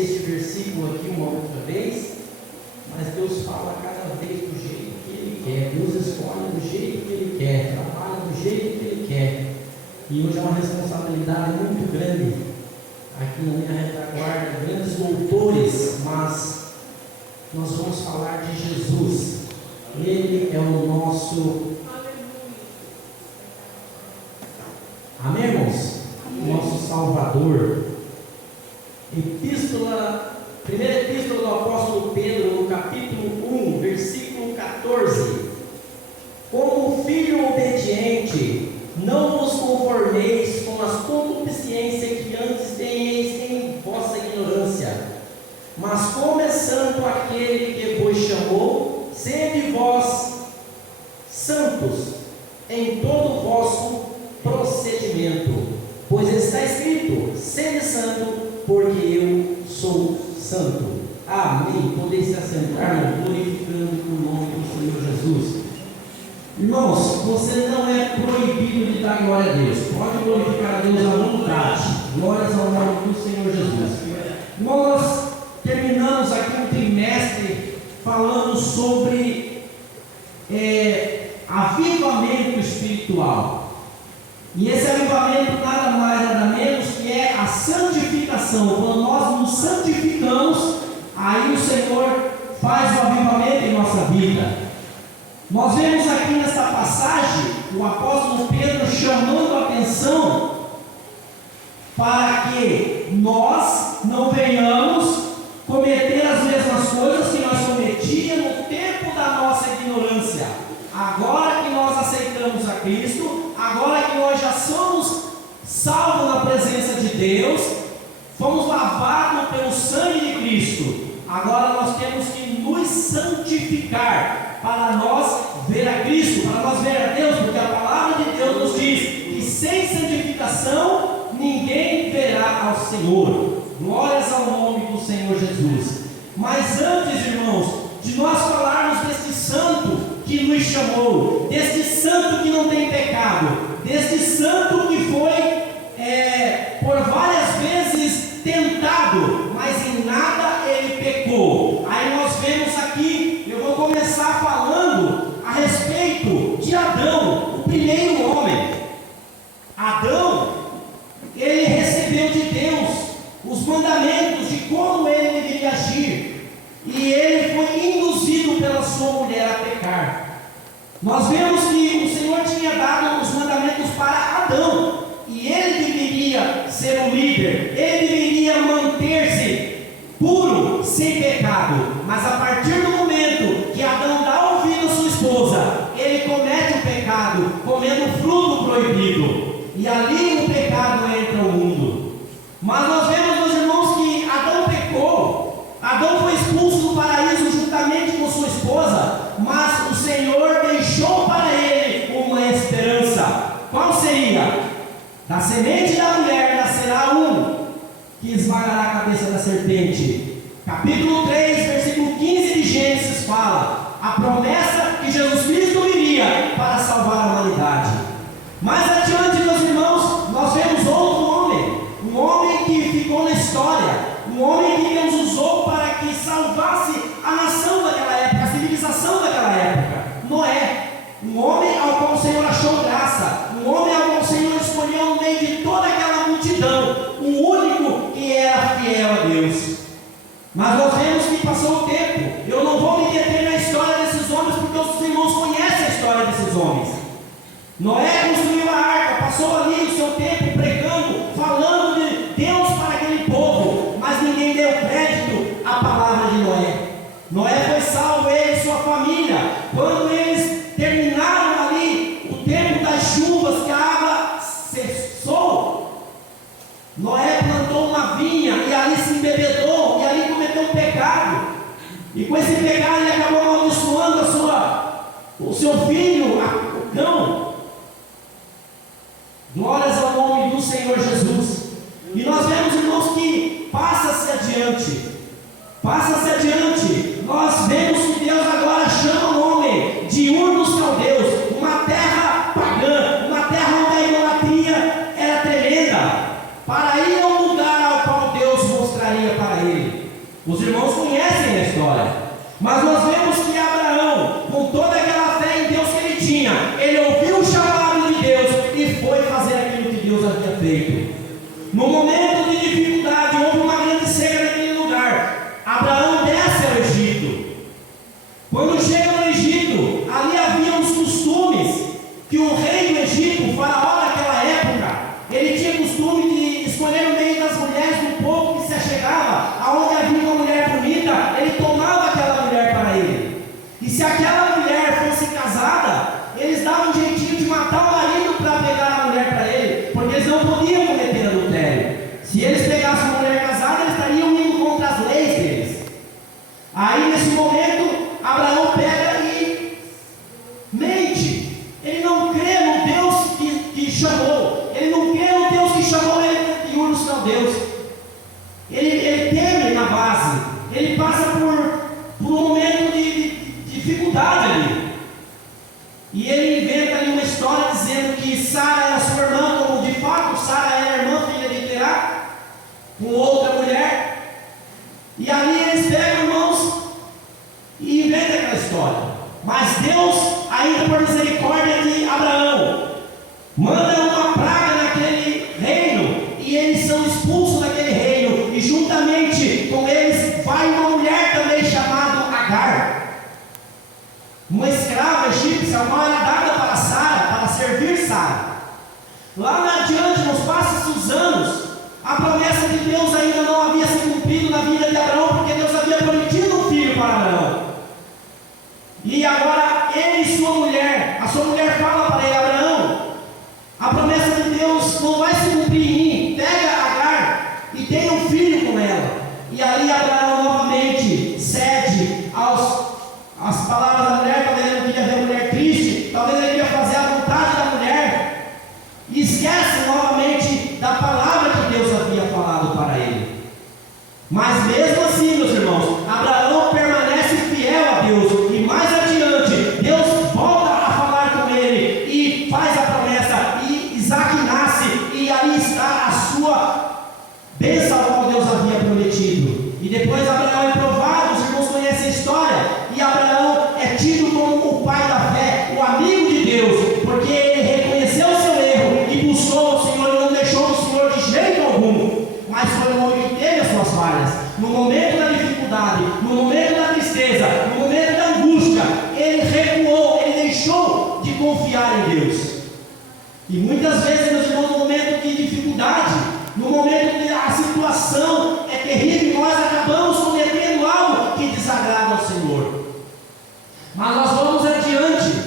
conhecer este versículo aqui uma outra vez, mas Deus fala cada vez do jeito que Ele quer. Deus escolhe do jeito que Ele quer, trabalha do jeito que Ele quer. E hoje é uma responsabilidade muito grande aqui na minha retaguarda, grandes doutores, mas nós vamos falar de Jesus. Ele é o nosso, amém, irmãos? Nosso Salvador. Primeira epístola do apóstolo Pedro, no capítulo 1, versículo 14. Como filho obediente, não vos conformeis com as concupiscências que antes tenhais em vossa ignorância, mas como é santo aquele que vos chamou, sede vós santos em todo o vosso procedimento, pois está escrito: sede santo, porque eu sou santo. Amém. Podeis se assentar, glorificando o nome do Senhor Jesus. Irmãos, você não é proibido de dar glória a Deus. Pode glorificar a Deus à vontade. Glórias ao nome do Senhor Jesus. Nós terminamos aqui um trimestre falando sobre avivamento espiritual. E esse avivamento nada mais, nada menos que é a santificação. Quando nós nos santificamos, aí o Senhor faz o avivamento em nossa vida. Nós vemos aqui nesta passagem o apóstolo Pedro chamando a atenção para que nós não venhamos cometer as mesmas coisas que nós cometíamos no tempo da nossa ignorância. Agora que nós aceitamos a Cristo, agora que nós já somos salvos na presença de Deus, fomos lavados pelo sangue de Cristo, agora nós temos que nos santificar para nós ver a Cristo, para nós ver a Deus, porque a palavra de Deus nos diz que sem santificação ninguém verá ao Senhor. Glórias ao nome do Senhor Jesus. Mas antes, irmãos, de nós falarmos deste santo que nos chamou, deste santo que não tem pecado, deste santo que foi por várias vezes tentado, mas em nada ele pecou. Aí nós vemos aqui, eu vou começar falando a respeito de Adão, o primeiro homem. Adão, ele recebeu de Deus os mandamentos de como ele deveria agir, e ele foi induzido pela sua mulher a pecar. Nós vemos que o Senhor tinha dado os mandamentos para Adão, e ele deveria ser o líder, ele deveria manter-se puro, sem pecado. Mas a partir do momento que Adão dá ouvido à sua esposa, ele comete o pecado, comendo o fruto proibido, e ali o pecado entra no mundo. Mas nós vemos, meus irmãos, que Adão pecou. Adão foi expulso do paraíso juntamente com sua esposa, mas o Senhor deixou para ele uma esperança. Qual seria? Da semente da mulher nascerá um que esmagará a cabeça da serpente. Capítulo 3, versículo 15 de Gênesis fala a promessa que Jesus Cristo viria para salvar a humanidade. Mais adiante, meus irmãos, nós vemos outro homem, um homem que ficou na história, um homem que Deus usou para que salvasse a nação daquela época, a civilização daquela época. Noé, um homem ao qual o Senhor achou graça, um homem ao qual o Senhor escolheu no meio de toda aquela multidão, o único que era fiel a Deus. Mas nós vemos que passou o tempo. Eu não vou me deter na história desses homens, porque os irmãos conhecem a história desses homens. Noé construiu a arca, passou ali o seu tempo pregando, falando de Deus para aquele povo, mas ninguém deu crédito à palavra de Noé. Noé foi salvo, ele e sua família. Quando eles terminaram ali o tempo das chuvas, que a água cessou, Noé plantou uma vinha e ali se embebedou, e ali cometeu um pecado. E com esse pecado ele acabou amaldiçoando o seu filho, Cão. Glórias ao nome do Senhor Jesus. E nós vemos, irmãos, que passa-se adiante. Nós vemos que Deus agora chama o homem de Ur dos Caldeus, uma terra pagã, uma terra onde a idolatria era tremenda, para ir ao lugar ao qual Deus mostraria para para ele. Os irmãos conhecem a história. Mas nós vemos que Abraão, com toda aquela fé em Deus que ele tinha, ele ouviu o chamado de Deus e foi fazer aquilo que Deus havia feito. No momento de dificuldade, houve uma grande seca naquele lugar. Abraão desce ao Egito. Quando chega no Egito, ali havia uns costumes que o rei do Egito, o faraó daquela época, ele tinha costume de escolher no meio das mulheres do povo que se achegava, aonde havia uma mulher bonita, ele tomava aquela mulher para ele. E se aquela mulher fosse casada, eles davam um jeitinho de matar o marido para pegar a mulher para ele, porque eles não podiam cometer adultério. Se eles pegassem uma mulher casada, eles estariam indo contra as leis deles. Aí nesse momento, Abraão pega e mente. Ele não crê no Deus que chamou. Ele não crê no Deus que chamou ele de Ur dos Caldeus. Ele teme na base. Ele passa por um momento de dificuldade ali. E ele inventa ali uma história dizendo que Sara era sua irmã, como de fato Sara era irmã, filha de Terá, com outra mulher. E ali eles pegam, irmãos, e inventa aquela história. Mas Deus, ainda por misericórdia de Abraão, manda uma praga naquele reino, e eles são expulsos daquele reino, e juntamente com eles vai uma mulher também chamada Agar, uma escrava egípcia, uma era dada para Sara, para servir Sara. Lá adiante, nos passos dos anos, a promessa de Deus ainda não havia se cumprido na vida de Abraão, porque Deus havia prometido um filho para Abraão. E agora ele e sua mulher, a sua mulher fala para ele: Abraão, a promessa de Deus não vai se cumprir em mim, pega Agar e tenha um filho com ela. E ali Abraão novamente cede às palavras da mulher. Talvez ele não queria ver a mulher triste, talvez ele queria fazer a vontade da mulher, e esquece novamente da palavra que Deus havia falado para ele. Mas mesmo assim, meus irmãos, Abraão permanece fiel a Deus, e mais adiante Deus volta a falar com ele e faz a promessa, e Isaac nasce, e ali está a sua bênção que Deus havia prometido. E depois Abraão é provado, os irmãos conhecem a história, e Abraão é tido como o pai da fé, o amigo de Deus, porque ele reconheceu o seu erro e buscou o Senhor, e não deixou o Senhor de jeito algum, mas foi um homem que teve as suas falhas. No momento da dificuldade, no momento da tristeza, no momento da angústia, ele recuou, ele deixou de confiar em Deus. E muitas vezes, meus irmãos, no momento de dificuldade, no momento que a situação é terrível, nós acabamos cometendo algo que desagrada ao Senhor. Mas nós vamos adiante,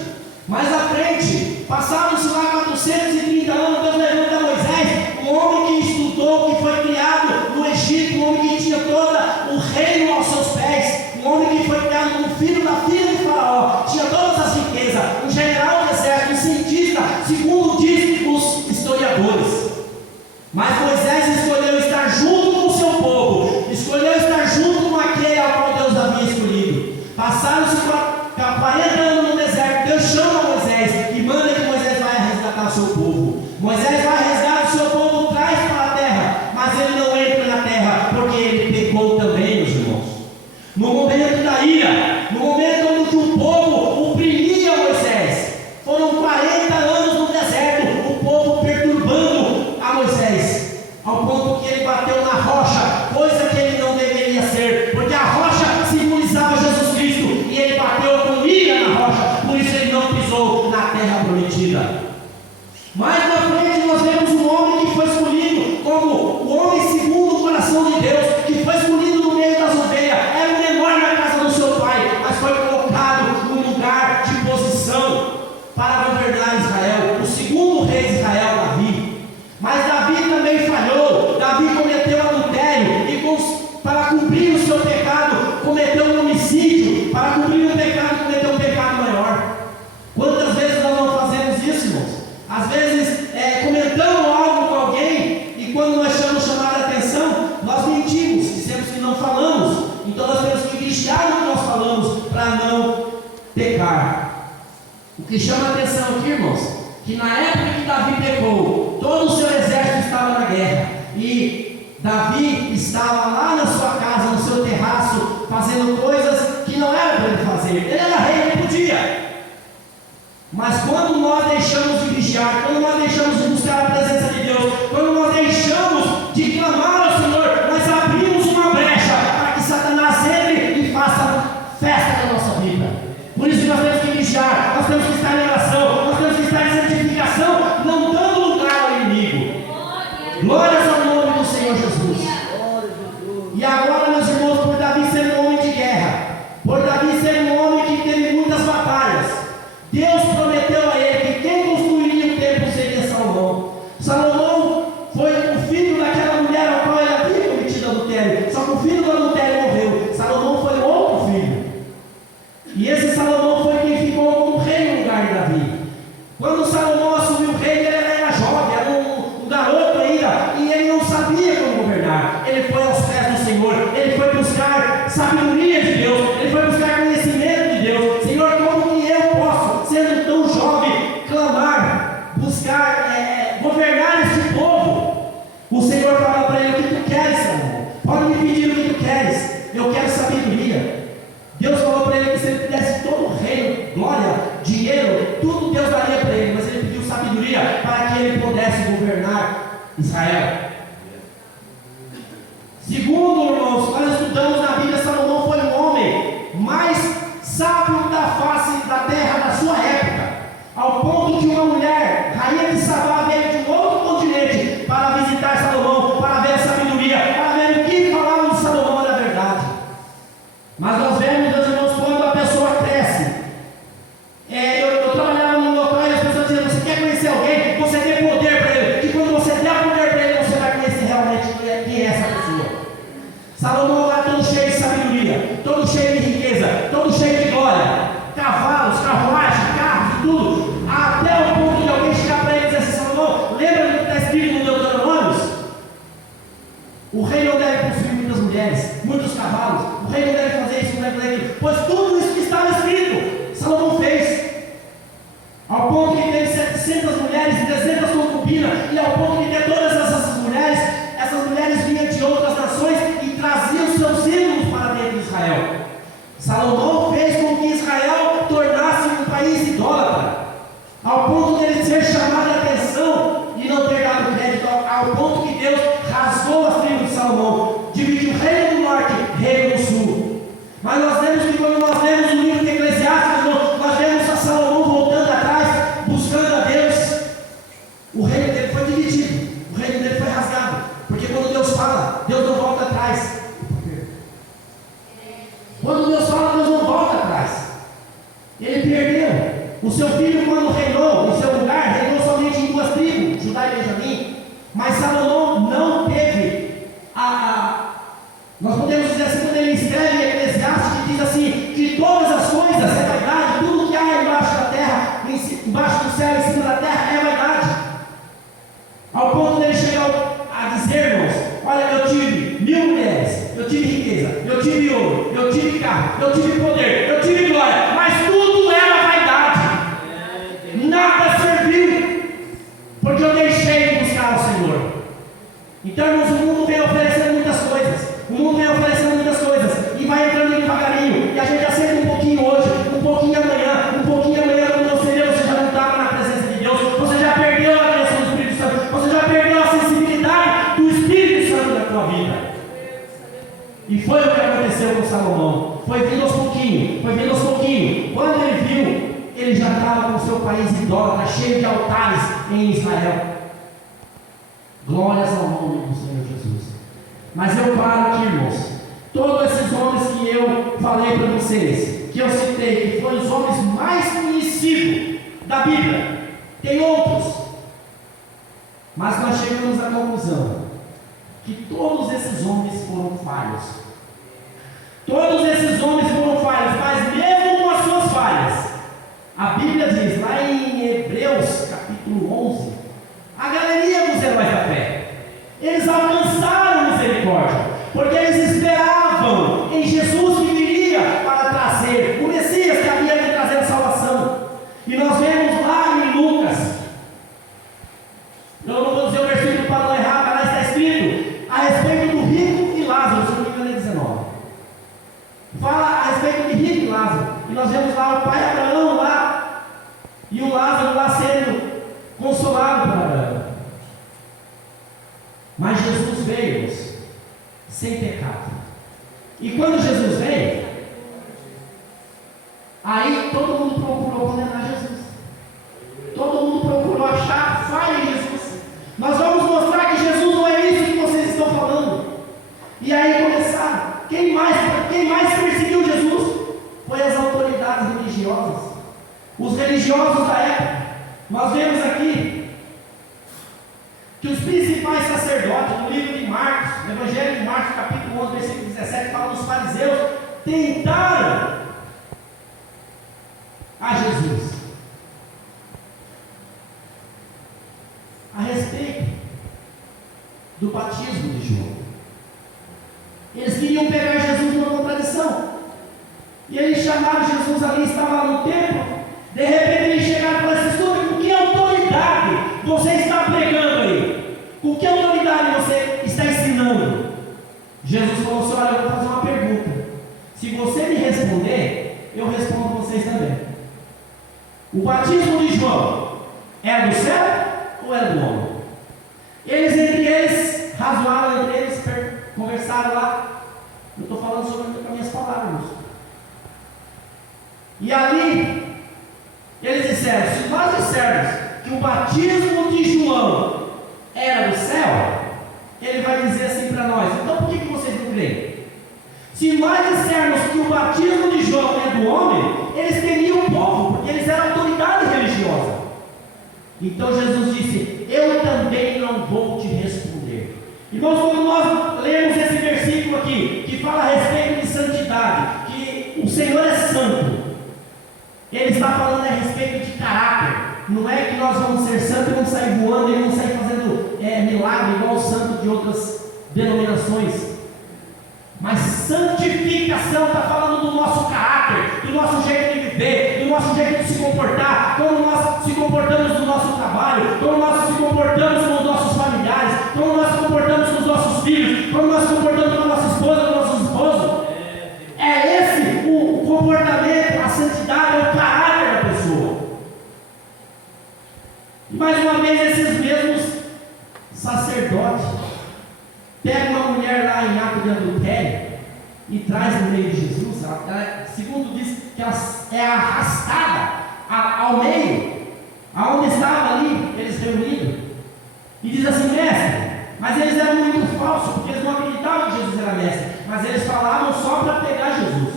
mais à frente, passaram-se lá 430 anos, Deus levanta Moisés, um homem que estudou, que foi criado no Egito, um homem que tinha todo o reino aos seus pés, um homem que foi criado como filho da filha de Faraó, tinha todas as riquezas, um general do exército, um cientista, segundo dizem os historiadores. Mas Moisés escolheu estar junto com o seu povo, escolheu estar junto com aquele ao qual Deus havia escolhido. Passaram-se 40 anos no deserto. Deus chama Moisés e manda que Moisés vai resgatar o seu povo. Moisés vai resgatar o seu povo, traz para a terra, mas ele não entra na terra, porque ele pecou também, meus irmãos. No momento da ira, no momento onde o povo oprimia Moisés, foram 40 anos no deserto, o povo perturbando a Moisés, ao ponto que ele bateu na rocha, coisa que ele não deveria ser, porque a rocha simbolizava Jesus Cristo, e ele bateu com ira na rocha, por isso ele não pisou na terra prometida. Mais na frente nós vemos um homem que foi escolhido como o homem segundo o coração de Deus, que foi escolhido no meio das ovelhas, era o menor na casa do seu pai, mas foi colocado num lugar de posição para governar Israel, o segundo rei de Israel, Davi. Mas Davi também falhou, Davi cometeu adultério, e para cumprir o seu pecado, cometeu um homicídio, para cumprir o pecado, cometeu um pecado maior. Quantas vezes nós não fazemos isso, irmãos? Às vezes comentamos algo com alguém, e quando nós somos chamados a atenção, nós mentimos, dizemos que não falamos. Então nós temos que vigiar o que nós falamos, para não pecar. O que chama a atenção aqui, irmãos, que na época que Davi todo o seu exército estava na guerra, e Davi estava lá na sua casa, fazer. Ele era rei, ele podia. Mas quando nós deixamos de vigiar, quando nós deixamos de buscar a presença de Deus, quando nós deixamos de clamar ao Senhor, nós abrimos uma brecha para que Satanás entre e faça festa na nossa vida. Por isso nós temos que vigiar, nós temos que estar em oração, nós temos que estar em santificação, não dando lugar ao inimigo. Glórias ao nome do Senhor Jesus. E agora, meus irmãos, por Davi ser um homem de guerra, por Davi ser um homem que teve muitas batalhas, Deus prometeu a ele que quem construiria o templo seria Salomão. Salomão foi o filho daquela mulher ao qual ele havia cometido adultério, só que o filho do adultério morreu. Salomão foi outro filho. E esse Salomão foi quem ficou como rei no lugar de Davi. Quando Salomão assumiu o reino, ele era jovem, era um garoto ainda, e ele não sabia como governar. Ele foi aos pés do Senhor, ele foi buscar sabedoria de Deus, ele foi buscar conhecimento de Deus. Senhor, como que eu posso, sendo tão jovem, clamar, buscar, governar este povo? O Senhor fala para ele: o que tu queres, Salomão? Pode me pedir o que tu queres, eu quero sabedoria. Deus falou para ele que se ele pudesse todo o reino, glória, dinheiro, tudo Deus daria para ele, mas ele pediu sabedoria para que ele pudesse governar Israel. Segundo, irmãos, nós estudamos na Bíblia, Salomão foi o homem mais sábio da face da terra da sua época, ao ponto que uma mulher, rainha de Sabá, veio de um outro continente para visitar Salomão, para ver a sabedoria, para ver o que falavam de Salomão era verdade. Mas nós vemos, meus irmãos, quando a pessoa cresce. Eu trabalhava num local e as pessoas diziam: você quer conhecer alguém? Você dê poder para ele. E quando você der poder para ele, você vai conhecer realmente quem é essa pessoa. Salomão era todo cheio de sabedoria, todo cheio de riqueza, todo cheio de glória, cavalos, carruagem, carros e tudo, até o ponto de alguém chegar para ele e dizer assim: Salomão, lembra do que está escrito no Deuteronômio? O rei não deve possuir muitas mulheres, muitos cavalos, o rei não deve fazer isso, não deve fazer aquilo, pois tudo isso que estava escrito, Salomão fez. Ao ponto que teve 700 mulheres e 300 concubinas, e ao ponto que ter todas essas mulheres vinham de outras nações e traziam seus ídolos para dentro de Israel. Salomão fez com que Israel tornasse um país idólatra, ao ponto de ele ser chamado a atenção e não ter dado crédito, ao ponto que Deus rasgou as tribos de Salomão, dividiu o reino do norte e reino do sul. Mas nós vemos que quando nós lemos o livro de Eclesiastes, nós vemos a Salomão voltando atrás, buscando a Deus. O reino dele foi dividido, o reino dele foi rasgado, porque quando Deus fala, Deus não volta atrás. Quando Deus fala, Deus não volta atrás. Ele perdeu. O seu filho, quando reinou em seu lugar, reinou somente em 2 tribos, Judá e Benjamim. Mas Salomão não teve nós podemos dizer assim, quando ele escreve em Eclesiastes, que diz assim: que todas as coisas é vaidade, tudo que há embaixo da terra, embaixo do céu e em cima da terra é vaidade. Ao ponto dele chegar a dizer, irmãos: olha, eu tive 1000 mulheres, eu tive riqueza, eu tive ouro, eu tive carro, eu tive poder, eu tive glória, mas tudo era vaidade, nada serviu, porque eu deixei de buscar o Senhor. Então, irmãos, o mundo vem oferecendo muitas coisas, o mundo vem oferecendo muitas coisas, e vai entrando devagarinho, e a gente aceita um pouquinho hoje, um pouquinho amanhã, quando você vê, você já não estava na presença de Deus, você já perdeu a bênção do Espírito Santo, você já perdeu a sensibilidade do Espírito Santo na tua vida. E foi o que aconteceu com Salomão, foi vindo aos pouquinhos, quando ele viu, ele já estava com o seu país idólatra, cheio de altares em Israel. Glórias ao nome do Senhor Jesus. Mas eu paro aqui, irmãos. Todos esses homens que eu falei para vocês, que eu citei, que foram os homens mais conhecidos da Bíblia, tem outros, mas nós chegamos à conclusão que todos esses homens foram falhos. Todos esses homens foram falhos, mas mesmo com as suas falhas, a Bíblia diz lá em Hebreus capítulo 11, a galeria dos heróis da fé, eles alcançaram misericórdia, porque eles esperavam em Jesus que viria para trazer o Messias, que havia de trazer a salvação. E nós vemos lá em Lucas, eu não vou dizer o versículo para não errar, mas lá está escrito a respeito do rico e Lázaro, se não me engano é 19. Fala a respeito de rico e Lázaro. e nós vemos lá o pai Abraão lá, e o Lázaro lá sendo consolado por Abraão. Mas Jesus veio, moço, sem pecado. E quando Jesus veio, aí todo mundo procurou condenar Jesus. Todo mundo procurou achar falha em Jesus. Nós vamos mostrar que Jesus não é isso que vocês estão falando. E aí começaram. Quem mais perseguiu Jesus? Foi as autoridades religiosas. Os religiosos da época. Nós vemos aqui que os principais sacerdotes, no livro de Marcos, no Evangelho de Marcos, capítulo 11, versículo 17, fala dos fariseus, tentaram a Jesus a respeito do batismo de João. Eles queriam pegar Jesus numa contradição, e eles chamaram Jesus ali, estava lá no templo. De repente eles chegaram e falaram assim: escuta, com que autoridade você está pregando aí? Com que autoridade você está ensinando? Jesus falou assim: olha, eu vou fazer uma pergunta. Se você me responder, eu respondo vocês também. O batismo de João era do céu ou era do homem? Eles entre eles, razoaram entre eles, conversaram lá. Eu estou falando sobre as minhas palavras. E ali, eles disseram: se nós dissermos que o batismo de João era do céu, ele vai dizer assim para nós: então por que vocês não creem? Se nós dissermos que o batismo de João é do homem, eles temiam o povo, porque eles eram autoridade religiosa. Então Jesus disse: eu também não vou te responder. Irmãos, quando nós lemos esse versículo aqui, que fala a respeito de santidade, que o Senhor é santo, ele está falando a respeito de caráter. Não é que nós vamos ser santos e vamos sair voando e vamos sair fazendo milagre igual os santos de outras denominações. Mas santificação está falando do nosso caráter, do nosso jeito de viver, do nosso jeito de se comportar, como nós se comportamos no nosso trabalho, como nós se comportamos com os nossos familiares, como nós se comportamos com os nossos filhos, como nós se comportamos com a nossa esposa, com o nosso esposo. É esse o comportamento, a santidade, é o caráter da pessoa. E mais uma vez, esses mesmos sacerdotes pegam uma mulher lá em ato de adultério e traz no meio de Jesus. Ela, segundo diz, que ela é arrastada ao meio, aonde estavam ali eles reunidos, e diz assim: mestre. Mas eles eram muito falsos, porque eles não acreditavam que Jesus era mestre, mas eles falavam só para pegar Jesus.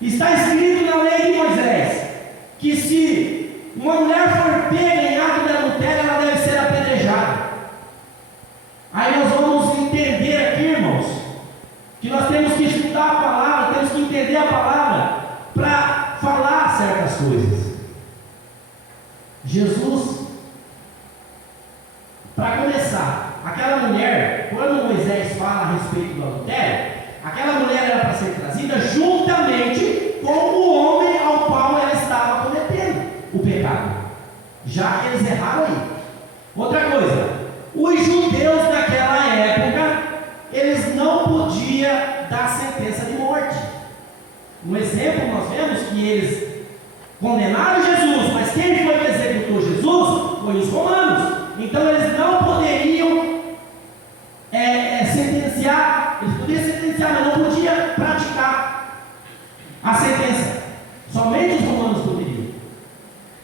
Está escrito na lei de Moisés que se uma mulher for pega em ato de adultério, ela deve ser apedrejada. Aí nós vamos entender aqui, irmãos, que nós temos que estudar a palavra, temos que entender a palavra para falar certas coisas. Jesus, para começar, aquela mulher, quando Moisés fala a respeito do adultério, aquela mulher era para ser trazida juntamente com o homem ao qual ela estava cometendo o pecado. Já eles erraram aí. Outra coisa, os judeus daquela época, eles não podiam dar sentença de morte. No exemplo, nós vemos que eles condenaram Jesus, mas quem foi que executou Jesus? Foi os romanos. Então eles não poderiam sentenciar, eles podiam sentenciar, mas não podiam praticar a sentença. Somente os romanos poderiam.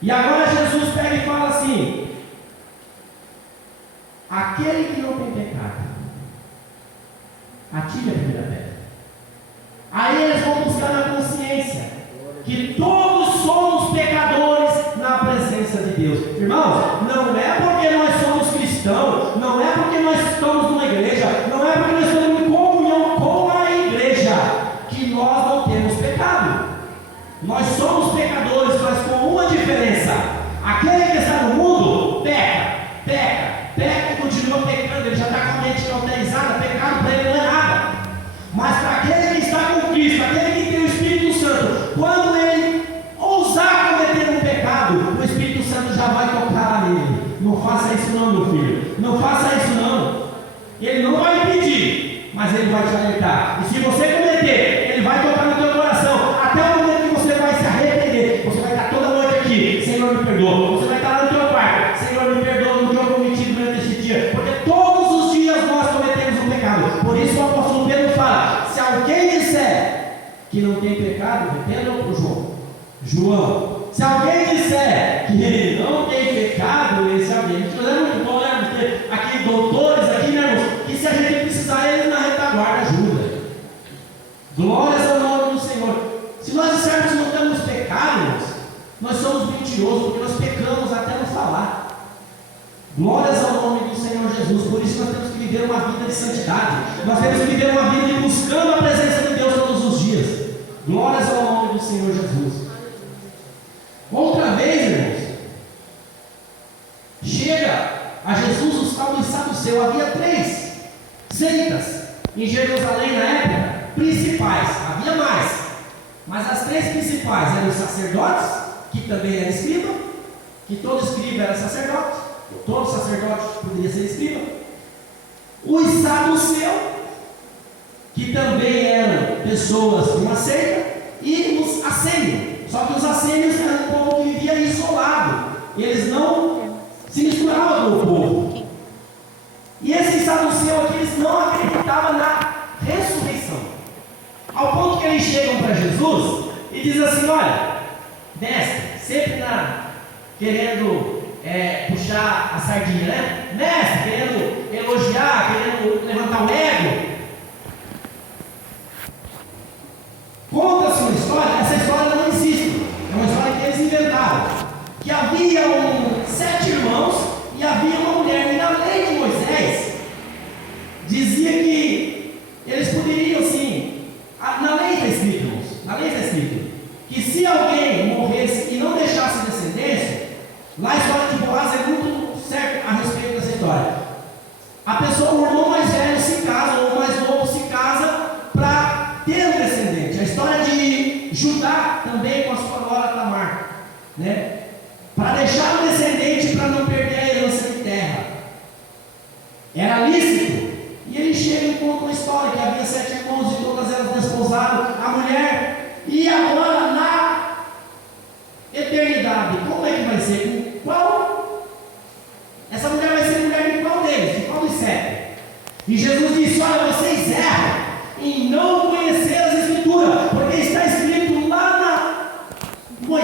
E agora Jesus pega e fala assim: aquele que não tem pecado, atire a primeira pedra. Aí eles vão buscar na consciência que todos somos pecadores na presença de Deus. Irmãos, não é porque nós somos cristãos, não é porque nós estamos numa igreja, não é porque nós estamos em comunhão com a igreja, que nós não temos pecado. Nós somos pecadores, mas com uma diferença: aquele que está no mundo peca e continua pecando, ele já está com a mente cauterizada, pecado para ele não é nada. Mas para aquele que está com Cristo, aquele que tem o Espírito Santo, quando ele ousar cometer um pecado, o Espírito Santo já vai tocar nele. Não faça isso não, meu filho, não faça isso não. Ele não vai impedir, mas ele vai te alertar. E se você cometer, ele vai tocar no teu coração, até o momento que você vai alguém disser que não tem pecado, entendam para o João. Se alguém disser que ele não tem pecado, esse alguém. Isso é muito bom, né? Porque aqui, doutores, aqui, né, irmãos? Que se a gente precisar, eles na retaguarda ajuda. Glórias ao nome do Senhor. Se nós dissermos que não temos pecado, irmãos, nós somos mentirosos, porque nós pecamos até não falar. Glórias ao nome do Senhor Jesus. Por isso nós temos que viver uma vida de santidade. Nós temos que viver uma vida de buscando a presença de Deus todos os dias. Glórias ao nome do Senhor Jesus. Outra vez, irmãos, chega a Jesus os tal dos saduceus. Havia 3 seitas em Jerusalém na época, principais. Havia mais, mas as 3 principais eram os sacerdotes, que também eram escriba, que todo escriba era sacerdote, todo sacerdote poderia ser escriba. Os saduceus, que também eram pessoas de uma seita, e os assênios. Só que os assênios eram um povo que vivia isolado, eles não se misturavam com o povo. E esses saduceus aqui, eles não acreditavam na ressurreição, ao ponto que eles chegam para Jesus e dizem assim: olha, mestre, sempre querendo puxar a sardinha, né? Mestre, querendo elogiar, querendo levantar o ego. Conta-se uma história, essa história não existe, é uma história que eles inventaram, que havia 7 irmãos e havia uma mulher, e na lei de Moisés dizia que eles poderiam sim, na lei está escrito, irmãos, na lei está escrito, que se alguém morresse e não deixasse descendência, lá a história de Boaz é muito certa a respeito dessa história. A pessoa, o irmão mais velho se casa, ou o mais novo se casa para ter um descendente. A história de Judá também com a sua nora Tamar, né? Para deixar um descendente para não perder a herança de terra. Era lícito. E ele chega e conta uma história que havia 7 irmãos e todas elas desposaram a mulher. E agora na eternidade, como é que vai ser?